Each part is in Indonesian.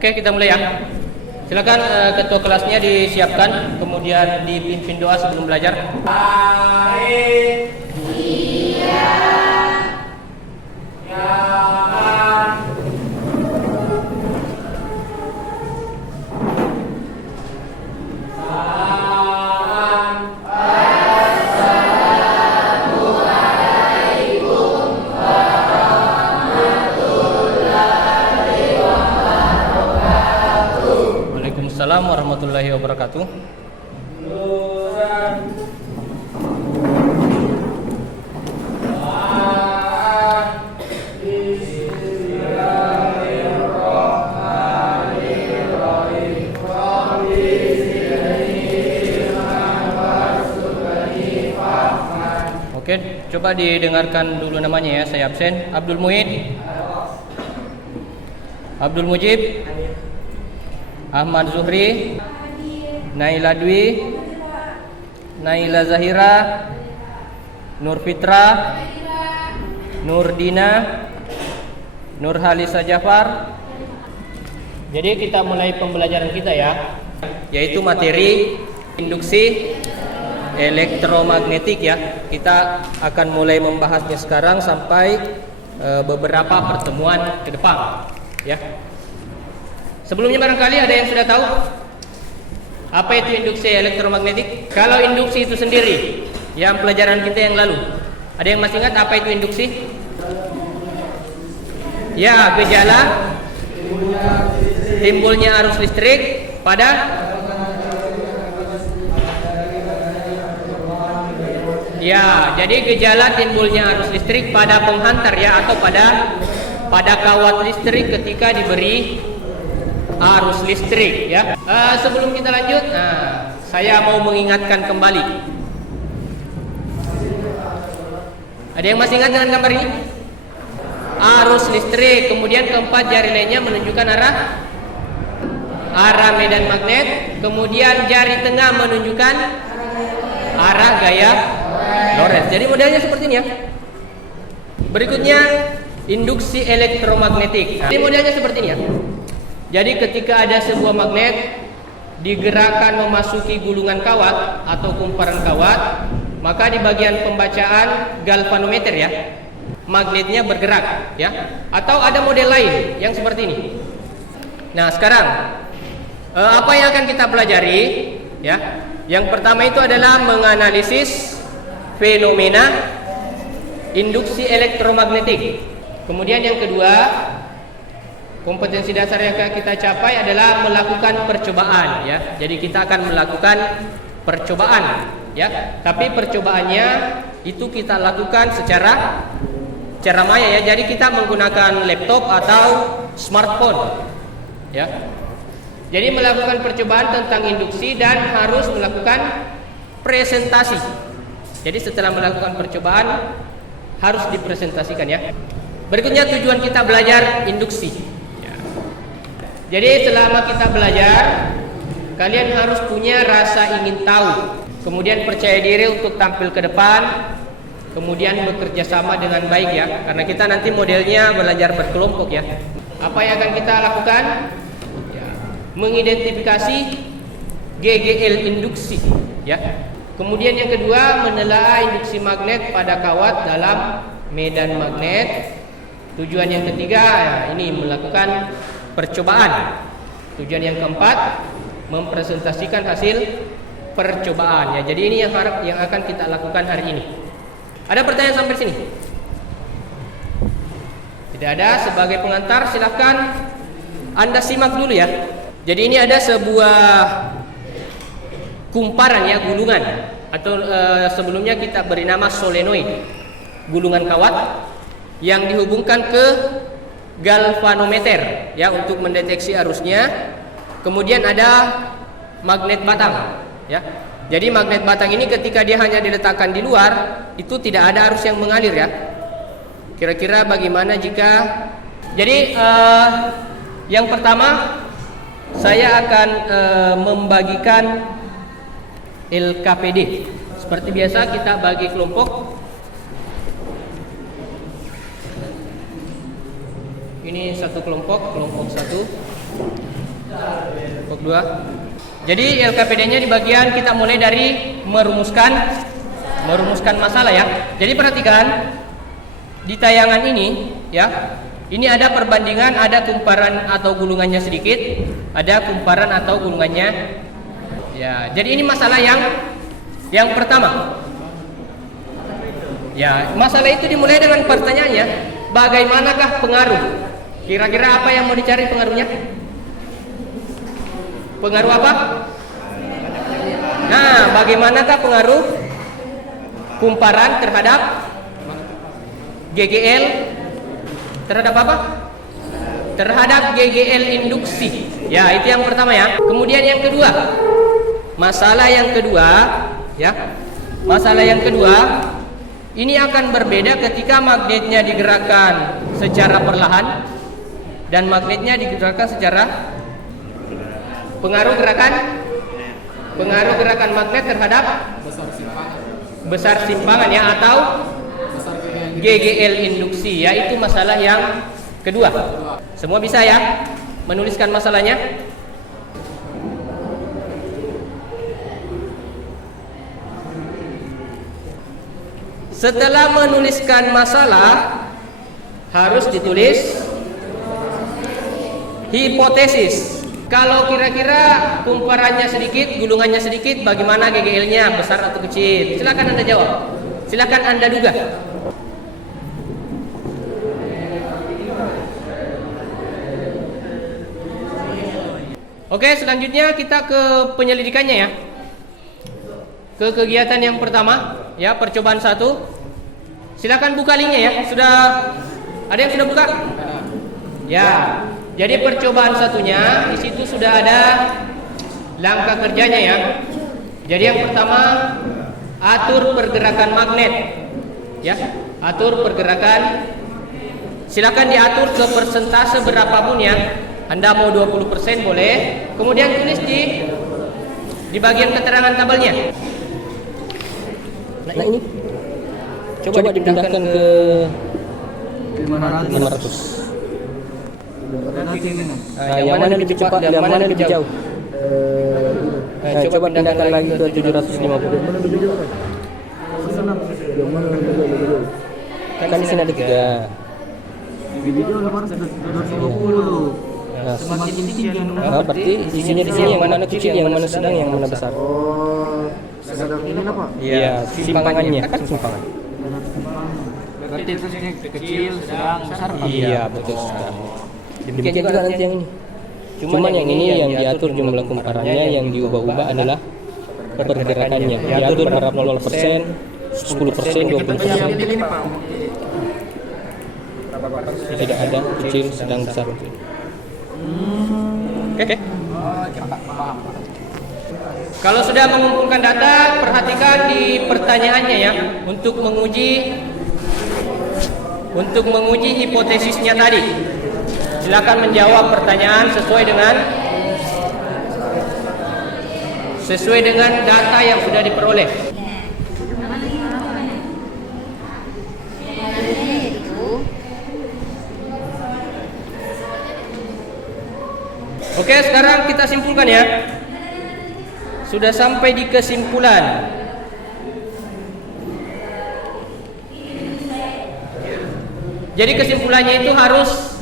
Oke, kita mulai ya. Silakan ketua kelasnya disiapkan, kemudian dipimpin doa sebelum belajar. Baik. Iya. Jangan. Assalamualaikum warahmatullahi wabarakatuh. Oke, coba didengarkan dulu namanya ya. Saya absen. Abdul Muhid, Abdul Mujib, Ahmad Zuhri, Naila Dwi, Naila Zahira, Nur Fitra, Nur Dina, Nur Halisa Jafar. Jadi kita mulai pembelajaran kita ya, yaitu materi induksi elektromagnetik ya. Kita akan mulai membahasnya sekarang sampai beberapa pertemuan ke depan ya. Sebelumnya barangkali ada yang sudah tahu apa itu induksi elektromagnetik? Kalau induksi itu sendiri, yang pelajaran kita yang lalu, ada yang masih ingat apa itu induksi? Ya, gejala timbulnya arus listrik pada jadi gejala timbulnya arus listrik pada penghantar ya, atau pada kawat listrik ketika diberi arus listrik ya. Sebelum kita lanjut, saya mau mengingatkan kembali. Ada yang masih ingat dengan gambar ini? Arus listrik, kemudian keempat jari lainnya menunjukkan arah medan magnet, kemudian jari tengah menunjukkan arah gaya Lorentz. Jadi modelnya seperti ini ya. Berikutnya induksi elektromagnetik. Jadi modelnya seperti ini ya. Jadi ketika ada sebuah magnet digerakkan memasuki gulungan kawat atau kumparan kawat, maka di bagian pembacaan galvanometer ya, magnetnya bergerak ya. Atau ada model lain yang seperti ini. Nah, sekarang apa yang akan kita pelajari ya? Yang pertama itu adalah menganalisis fenomena induksi elektromagnetik. Kemudian yang kedua, kompetensi dasar yang kita capai adalah melakukan percobaan ya. Jadi kita akan melakukan percobaan ya. Tapi percobaannya itu kita lakukan secara maya ya. Jadi kita menggunakan laptop atau smartphone ya. Jadi melakukan percobaan tentang induksi dan harus melakukan presentasi. Jadi setelah melakukan percobaan harus dipresentasikan ya. Berikutnya tujuan kita belajar induksi. Jadi selama kita belajar, kalian harus punya rasa ingin tahu, kemudian percaya diri untuk tampil ke depan, kemudian bekerja sama dengan baik ya. Karena kita nanti modelnya belajar berkelompok ya. Apa yang akan kita lakukan? Ya, mengidentifikasi GGL induksi ya. Kemudian yang kedua, menelaah induksi magnet pada kawat dalam medan magnet. Tujuan yang ketiga, ya, ini melakukan percobaan. Tujuan yang keempat, mempresentasikan hasil percobaan ya. Jadi ini yang akan kita lakukan hari ini. Ada pertanyaan sampai sini? Tidak ada. Sebagai pengantar silahkan Anda simak dulu ya. Jadi ini ada sebuah kumparan ya, gulungan, atau sebelumnya kita beri nama solenoid, gulungan kawat yang dihubungkan ke galvanometer ya untuk mendeteksi arusnya. Kemudian ada magnet batang ya. Jadi magnet batang ini ketika dia hanya diletakkan di luar, itu tidak ada arus yang mengalir ya. Kira-kira bagaimana jika yang pertama saya akan membagikan LKPD. Seperti biasa kita bagi kelompok. Ini satu kelompok, kelompok 1. Kelompok 2. Jadi LKPD-nya di bagian kita mulai dari merumuskan masalah ya. Jadi perhatikan di tayangan ini ya. Ini ada perbandingan, ada kumparan atau gulungannya sedikit, ada kumparan atau gulungannya. Ya, jadi ini masalah yang pertama. Ya, masalah itu dimulai dengan pertanyaannya, bagaimanakah pengaruh? Kira-kira apa yang mau dicari pengaruhnya? Pengaruh apa? Nah, bagaimanakah pengaruh kumparan terhadap GGL? Terhadap apa? Terhadap GGL induksi. Ya, itu yang pertama ya. Kemudian yang kedua, masalah yang kedua, ya. Masalah yang kedua, ini akan berbeda ketika magnetnya digerakkan secara perlahan dan magnetnya digerakkan secara pengaruh gerakan magnet terhadap besar simpangan ya, atau GGL induksi, yaitu masalah yang kedua. Semua bisa ya menuliskan masalahnya? Setelah menuliskan masalah harus ditulis hipotesis. Kalau kira-kira kumparannya sedikit, gulungannya sedikit, bagaimana GGL-nya, besar atau kecil? Silakan Anda jawab. Silakan Anda duga. Oke, selanjutnya kita ke penyelidikannya ya. Ke kegiatan yang pertama, ya, percobaan 1. Silakan buka linknya ya. Sudah ada yang sudah buka? Ya. Jadi percobaan 1-nya di situ sudah ada langkah kerjanya ya. Jadi yang pertama, atur pergerakan magnet. Ya, atur pergerakan. Silakan diatur ke persentase berapapun ya. Anda mau 20% boleh. Kemudian tulis di bagian keterangan tabelnya. Nah ini coba dipindahkan ke 500. Yang mana lebih cepat, yang mana lebih jauh? Coba pindahkan lagi ke 750. Kan di sini ada 3. Nah, semakin tinggi berarti di sini yang mana kecil, yang mana sedang, yang mana besar. Oh, ini apa? Iya, simpangannya kan simpangan. Berarti itu sini kecil, sedang, besar. Iya, betul sekali. Demikian juga nanti yang ini. Cuman yang ini yang diatur jumlah kumparannya, yang diubah-ubah adalah pergerakannya. Diatur berapa 0%, 10%, 20%. Tidak ada kecil, sedang, besar. Oke. Kalau sudah mengumpulkan data, perhatikan di pertanyaannya ya, untuk menguji hipotesisnya tadi. Silakan menjawab pertanyaan sesuai dengan data yang sudah diperoleh. Oke, sekarang kita simpulkan ya. Sudah sampai di kesimpulan. Jadi kesimpulannya itu harus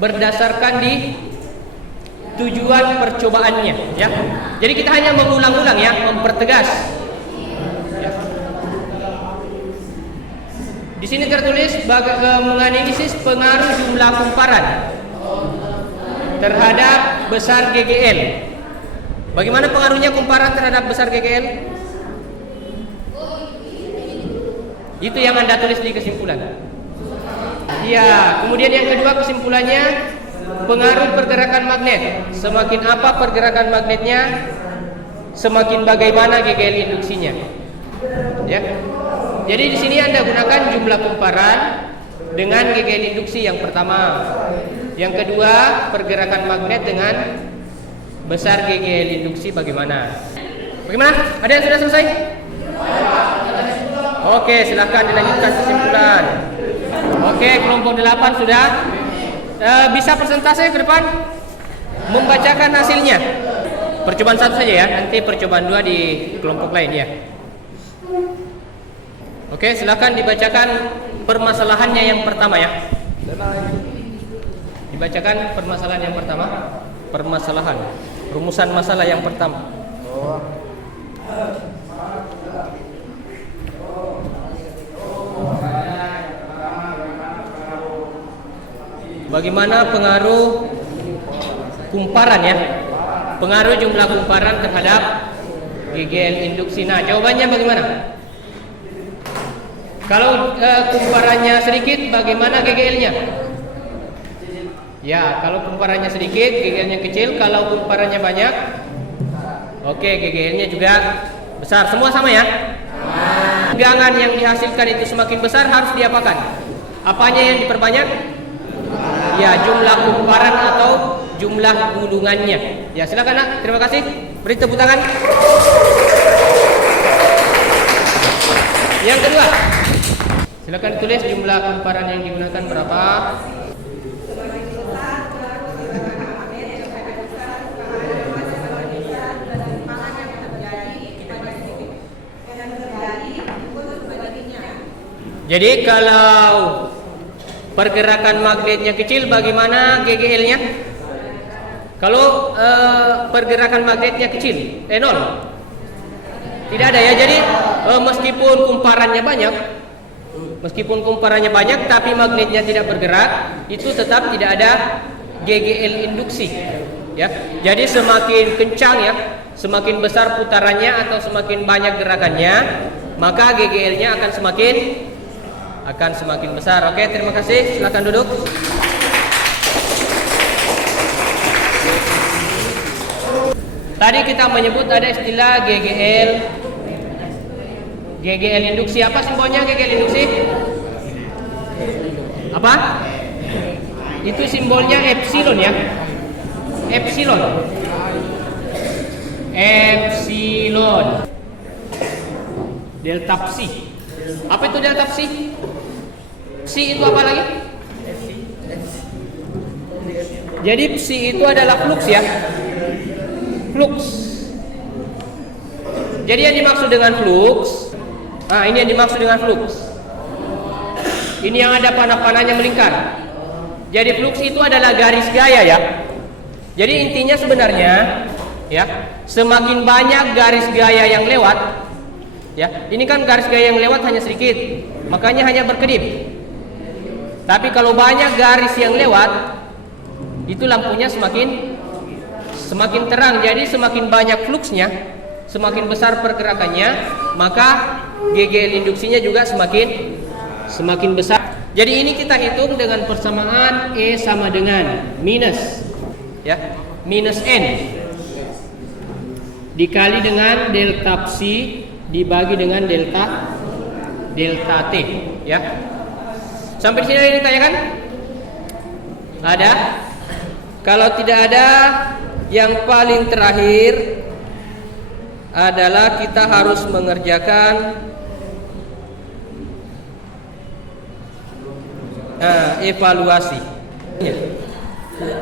berdasarkan di tujuan percobaannya ya. Jadi kita hanya mengulang-ulang ya, mempertegas. Ya. Di sini tertulis menganalisis pengaruh jumlah kumparan terhadap besar GGL. Bagaimana pengaruhnya kumparan terhadap besar GGL? Itu yang Anda tulis di kesimpulan. Ya, kemudian yang kedua kesimpulannya, pengaruh pergerakan magnet. Semakin apa pergerakan magnetnya, semakin bagaimana GGL induksinya. Ya. Jadi di sini Anda gunakan jumlah kumparan dengan GGL induksi yang pertama. Yang kedua, pergerakan magnet dengan besar GGL induksi bagaimana? Bagaimana? Ada yang sudah selesai? Oke, silakan dilanjutkan kesimpulan. Oke, kelompok 8 sudah. Bisa persentase ke depan? membacakan hasilnya. Percobaan satu saja ya, nanti percobaan dua di kelompok lain ya. Oke, silakan dibacakan permasalahannya yang pertama ya. Dibacakan permasalahan yang pertama. Permasalahan, rumusan masalah yang pertama. Bagaimana pengaruh kumparan ya? Pengaruh jumlah kumparan terhadap GGL induksi. Nah, jawabannya bagaimana? Kalau kumparannya sedikit, bagaimana GGL-nya? Ya, kalau kumparannya sedikit, GGL-nya kecil. Kalau kumparannya banyak, oke, GGL-nya juga besar. Semua sama ya? Tegangan yang dihasilkan itu semakin besar harus diapakan? Apanya yang diperbanyak? Ya, jumlah kumparan atau jumlah gulungannya. Ya, silakan Nak. Terima kasih. Beri tepuk tangan. Yang kedua, silakan tulis jumlah kumparan yang digunakan berapa. Jadi kalau pergerakan magnetnya kecil, bagaimana GGL-nya? Kalau pergerakan magnetnya kecil, nol. Tidak ada ya. Jadi meskipun kumparannya banyak, tapi magnetnya tidak bergerak, itu tetap tidak ada GGL induksi. Ya. Jadi semakin kencang ya, semakin besar putarannya atau semakin banyak gerakannya, maka GGL-nya akan semakin besar. Oke, terima kasih. Silakan duduk. Tadi kita menyebut ada istilah GGL induksi. Apa simbolnya GGL induksi? Apa? Itu simbolnya epsilon ya. Epsilon. Delta psi. Apa itu delta psi? Psi itu apa lagi? Jadi psi itu adalah flux ya. Flux. Jadi yang dimaksud dengan flux, nah ini yang dimaksud dengan flux. Ini yang ada panah-panahnya melingkar. Jadi flux itu adalah garis gaya ya. Jadi intinya sebenarnya ya, semakin banyak garis gaya yang lewat ya, ini kan garis gaya yang lewat hanya sedikit, makanya hanya berkedip. Tapi kalau banyak garis yang lewat, itu lampunya semakin terang. Jadi semakin banyak fluxnya, semakin besar pergerakannya, maka GGL induksinya juga semakin besar. Jadi ini kita hitung dengan persamaan E sama dengan minus ya, minus N dikali dengan delta psi dibagi dengan delta T ya. Sampai di sini ada yang ditanyakan? Ada? Kalau tidak ada, yang paling terakhir adalah kita harus mengerjakan evaluasi.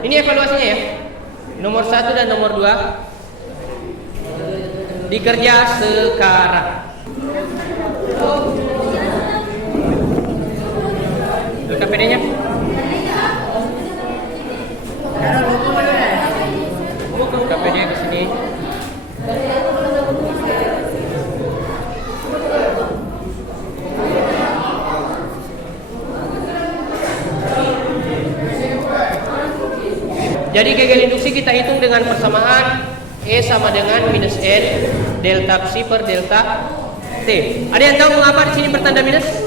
Ini evaluasinya ya. Nomor 1 dan nomor 2 dikerja sekarang. KPD-nya. KPD ke sini. Jadi GGL induksi kita hitung dengan persamaan E sama dengan minus N delta psi per delta T. Ada yang tahu mengapa di sini bertanda minus?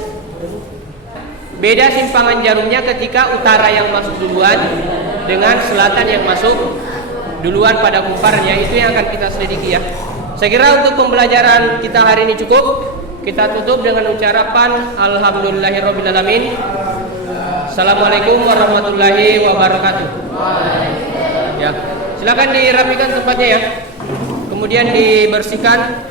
Beda simpangan jarumnya ketika utara yang masuk duluan dengan selatan yang masuk duluan pada kumparannya. Itu yang akan kita selidiki ya. Saya kira untuk pembelajaran kita hari ini cukup. Kita tutup dengan ucapan alhamdulillahirobbilalamin. Assalamualaikum warahmatullahi wabarakatuh. Ya, silakan dirapikan tempatnya ya. Kemudian dibersihkan.